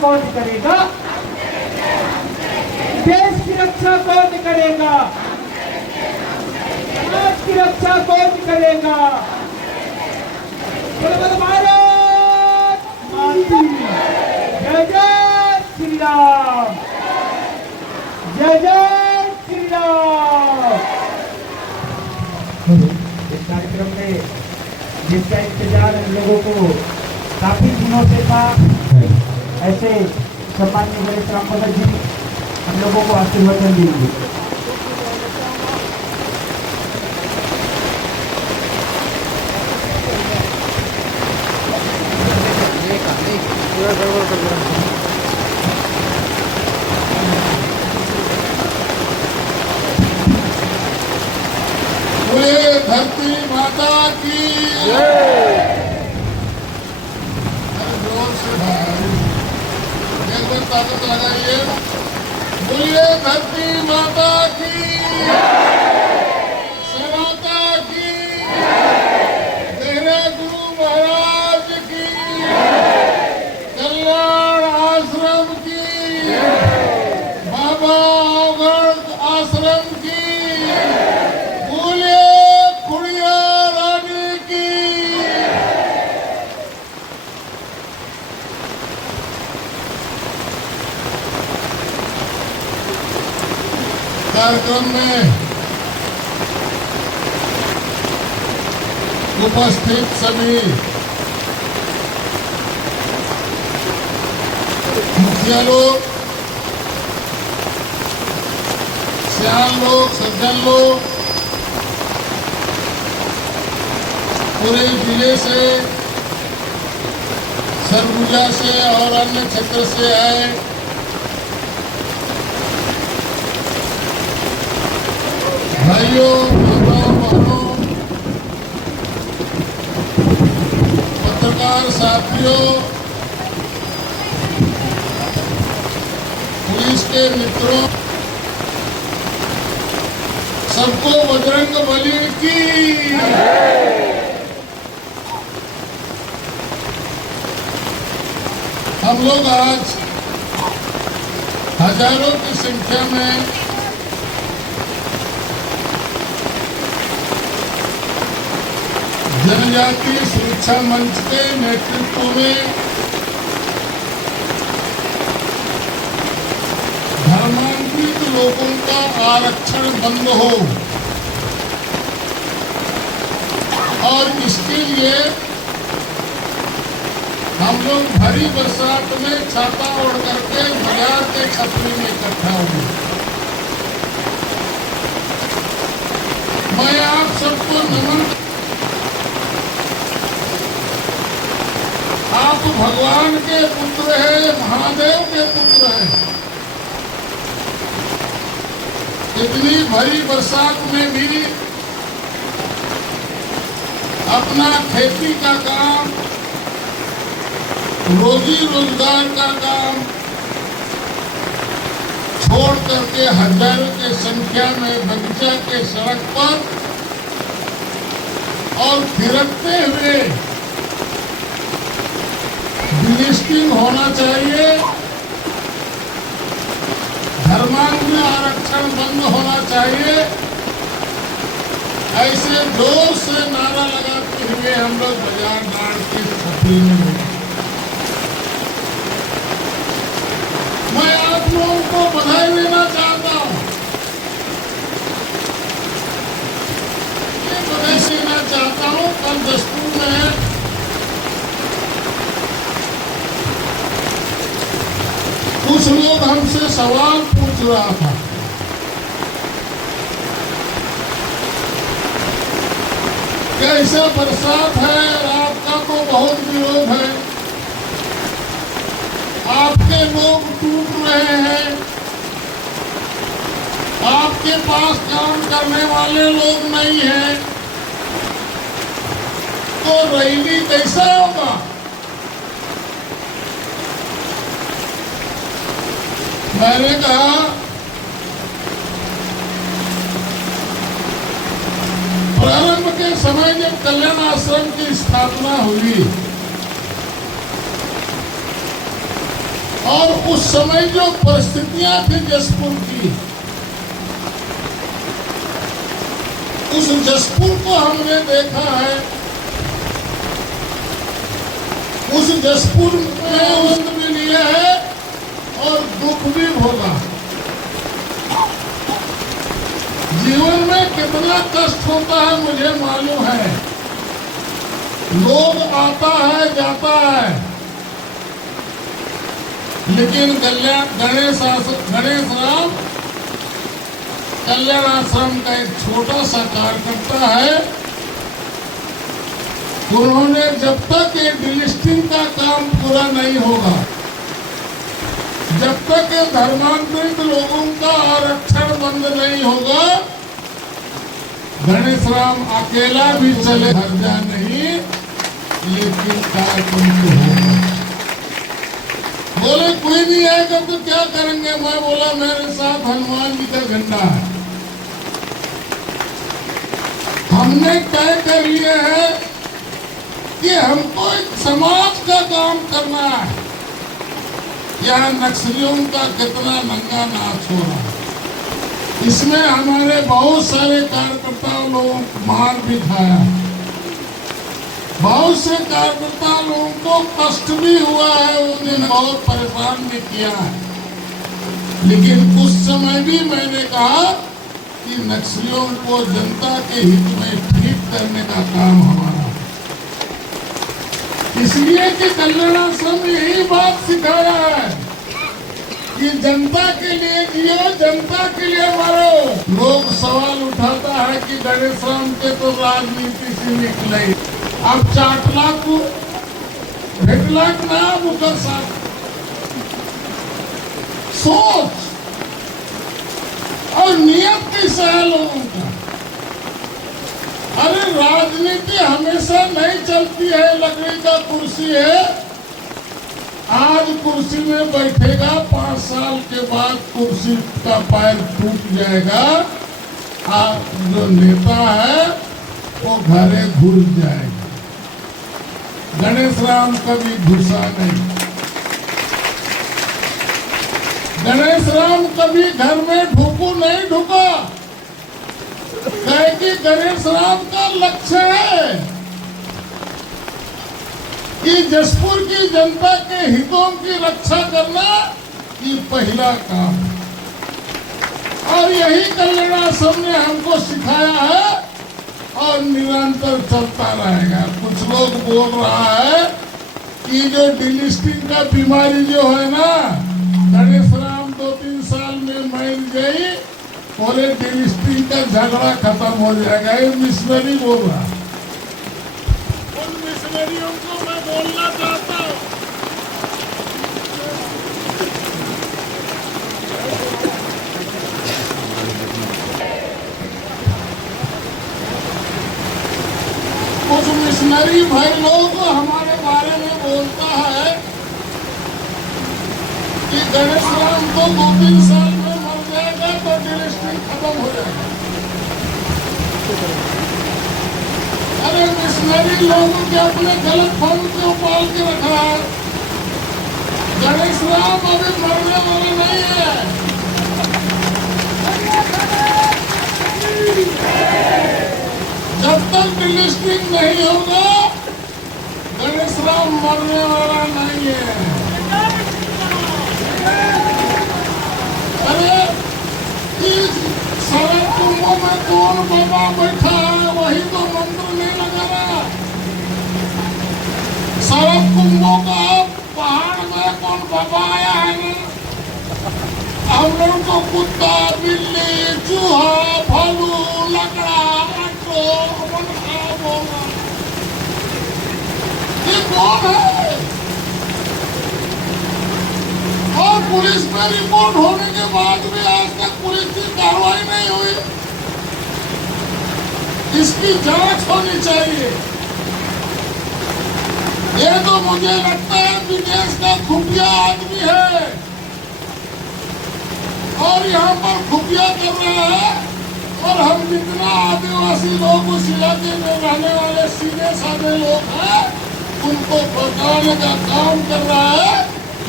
कौन करेगा? देश की रक्षा कौन करेगा? समाज की रक्षा कौन करेगा? भारत माता की जय जय श्री राम, जय जय श्री राम। इस कार्यक्रम में जिसका इंतजार हम लोगों को काफी दिनों से था, ऐसे सम्माननीय गणेश रामभद्र जी हम लोगों को आशीर्वाद देंगे। धरती माता की जय। जोर से भाई एक बार ताकत लगाइए। बोलिए धरती माता की सनाता की तेरे गुरु महाराज की कल्याण आश्रम की बाबा अवगढ़ आश्रम की कार्यक्रम में उपस्थित सभी मुखिया लोग, सियान लोग, सज्जन लोग, पूरे जिले से, सरगुजा से और अन्य क्षेत्र से आए भाइयों, माताओं, बहनों, पत्रकार साथियों, पुलिस के मित्रों, सबको बजरंगबली की। हम लोग आज हजारों की संख्या में जनजातीय सुरक्षा मंच के नेतृत्व में धर्मांतरित लोगों का आरक्षण बंद हो और इसके लिए हम लोग भरी बरसात में छाता ओढ़ करके बाजार के छतरी में इकट्ठा हुए। मैं आप सबको नमन। आप भगवान के पुत्र हैं, महादेव के पुत्र हैं। इतनी भरी बरसात में भी अपना खेती का काम, रोजी रोजगार का काम छोड़ करके हजारों की संख्या में बगीचा के सड़क पर और थिरकते हुए लिस्टिंग होना चाहिए, धर्मांग आरक्षण बंद होना चाहिए, ऐसे जोर से नारा लगाते हुए हम लोग बाजार घाट की छतरी में। मैं आप लोगों को बधाई देना चाहता हूँ, ये बधाई देना चाहता हूँ। कल दस्तूर में कुछ लोग हमसे सवाल पूछ रहा था, कैसा बरसात है, आपका तो बहुत विरोध है, आपके लोग टूट रहे हैं, आपके पास काम करने वाले लोग नहीं हैं, तो रैली कैसा होगा? मैंने कहा प्रारंभ के समय जब कल्याण आश्रम की स्थापना हुई और उस समय जो परिस्थितियां थी जसपुर की, उस जसपुर को हमने देखा है। उस जसपुर में आनंद भी लिया है और दुख भी भोगा। जीवन में कितना कष्ट होता है मुझे मालूम है। लोग आता है जाता है, लेकिन गणेश राम कल्याण आश्रम का एक छोटा सा कार्यकर्ता है। उन्होंने जब तक ये डिलिस्टिंग का काम पूरा नहीं होगा, जब तक ये धर्मांतरित लोगों का आरक्षण बंद नहीं होगा, गणेश राम अकेला भी चले हर्जा नहीं, लेकिन कार्यक्रम तो होगा। बोले कोई नहीं आएगा तो क्या करेंगे? मैं बोला मेरे साथ हनुमान जी का झंडा है। हमने तय कर लिया है कि हमको एक समाज का काम करना है। यहाँ नक्सलियों का कितना नंगा नाच हो रहा है, इसमें हमारे बहुत सारे कार्यकर्ताओं लोगों को मार भी खाया, बहुत से कार्यकर्ता लोगों को कष्ट भी हुआ है, उन्हें बहुत परेशान भी किया है। लेकिन उस समय भी मैंने कहा कि नक्सलियों को जनता के हित में ठीक करने का काम हमारा, इसलिए कि कल्याण आश्रम ने यही बात सिखाया है कि जनता के लिए जियो, जनता के लिए मरो। लोग सवाल उठाता है कि गणेश राम के तो राजनीति से निकले, अब चाटला को भेटलाक ना बुकर साथ सोच और नियत कैसा है लोगों का। अरे राजनीति हमेशा नहीं चलती है, लकड़ी का कुर्सी है, आज कुर्सी में बैठेगा, 5 साल के बाद कुर्सी का पैर टूट जाएगा, आप जो नेता है वो घरे घुस जाएगा। गणेश राम कभी घुसा नहीं, गणेश राम कभी घर में नहीं ढुका, कि गणेश राम का लक्ष्य है कि जसपुर की जनता के हितों की रक्षा करना, ये पहला काम, और यही कल्याण आश्रम ने हमको सिखाया है और निरंतर चलता रहेगा। कुछ लोग बोल रहा है कि जो डिलिस्टिंग का बीमारी जो है ना, गणेश राम 2-3 साल में मर गई, बोले डिलिस्टिंग का झगड़ा खत्म हो जाएगा। ये मिशनरी बोल रहा, उन मिशनरियों को मैं बोलना चाहता हूँ, कुछ मिशनरी भाई लोग हमारे बारे में बोलता है कि गणेश राम तो 2-3 साल में मर जाएगा तो डिलिस्टिंग खत्म हो जाएगा। अरे मिशनरी लोगों के अपने गलत फंड को पाल के रखा है। गणेश राम अभी मरने वाले नहीं है। जब तक डिलिस्टिंग नहीं होगा, गणेश राम मरने वाला नहीं है। अरे इस सारे कुंभों में कौन बाबा बैठा है, वही तो मंत्र नहीं लगा रहा। सारा कुंभों का पहाड़ में कौन बाबा आया है ना, हम लोगों को कुत्ता, बिल्ली, चूहा, भालू, लकड़ा, आटो, बोला, ये कौन है? और पुलिस में रिपोर्ट होने के बाद भी आज तक पुलिस की कार्रवाई नहीं हुई। इसकी जांच होनी चाहिए। ये तो मुझे लगता है विदेश का खुफिया आदमी है और यहाँ पर खुफिया कर रहा है, और हम जितना आदिवासी लोग उस इलाके में रहने वाले सीधे साधे लोग हैं, उनको बताने का काम कर रहा है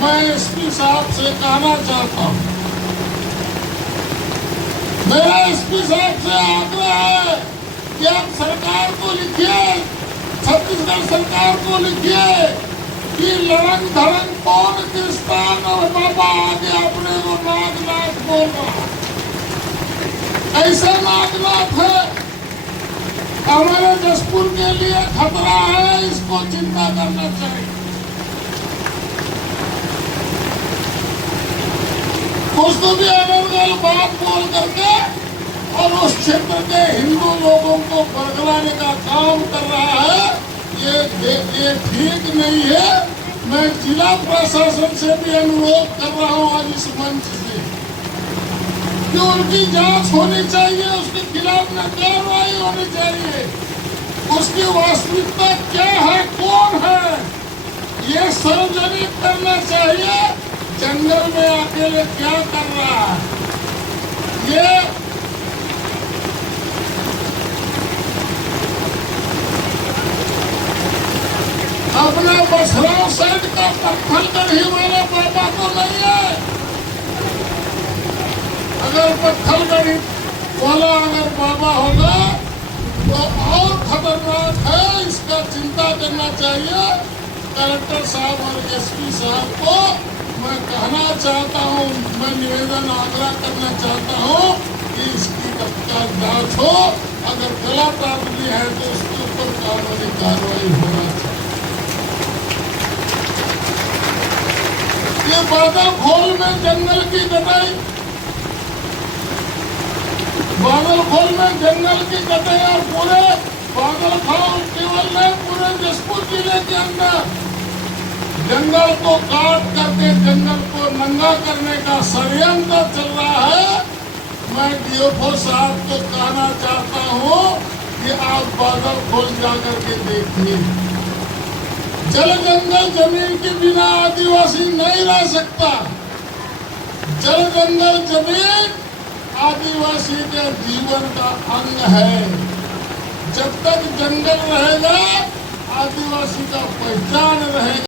मैं एसपी साहब से कहना चाहता हूं, मेरा एसपी साहब से आग्रह है कि आप सरकार को लिखिए, छत्तीसगढ़ सरकार को लिखिए कि लड़ंग धड़ंग कौन किस्तान और बाबा आगे अपने को नागनाथ बोल रहा, ऐसा नागनाथ है हमारे जसपुर के लिए खतरा है, इसको चिंता करना चाहिए। उसको भी अनर्गल बात बोल करके और उस क्षेत्र के हिंदू लोगों को बरगलाने का काम कर रहा है, ये ठीक नहीं है। मैं जिला प्रशासन से भी अनुरोध कर रहा हूं आज इस मंच से कि उनकी जांच होनी चाहिए, उसके खिलाफ न कार्रवाई होनी चाहिए, उसकी वास्तविकता क्या है, कौन है, ये सार्वजनिक करना चाहिए। जंगल में अकेले क्या कर रहा है, ये अपना बसराव साइड का पत्थलगढ़ी वाला बाबा तो नहीं है। अगर पत्थलगढ़ी वाला अगर बाबा होगा तो और खतरनाक है, इसका चिंता करना चाहिए। कलेक्टर साहब और एसपी साहब को मैं कहना चाहता हूँ, मैं निवेदन आग्रह करना चाहता हूँ कि इसकी तत्काल जांच हो, अगर गलत आदमी है तो उसके ऊपर कानूनी कार्रवाई होना चाहिए। ये बादलखोल में जंगल की कटाई, बादलखोल में जंगल की कटाई और पूरे बादलखोल केवल नहीं, पूरे जसपुर जिले के अंदर जंगल को काट करके जंगल को नंगा करने का षड्यंत्र चल रहा है। मैं डीएफओ साहब को कहना चाहता हूँ कि आप बादलखोल जाकर के देखिए, जल जंगल जमीन के बिना आदिवासी नहीं रह सकता। जल जंगल जमीन आदिवासी के जीवन का अंग है। जब तक जंगल रहेगा आदिवासी का पहचान रहेगा।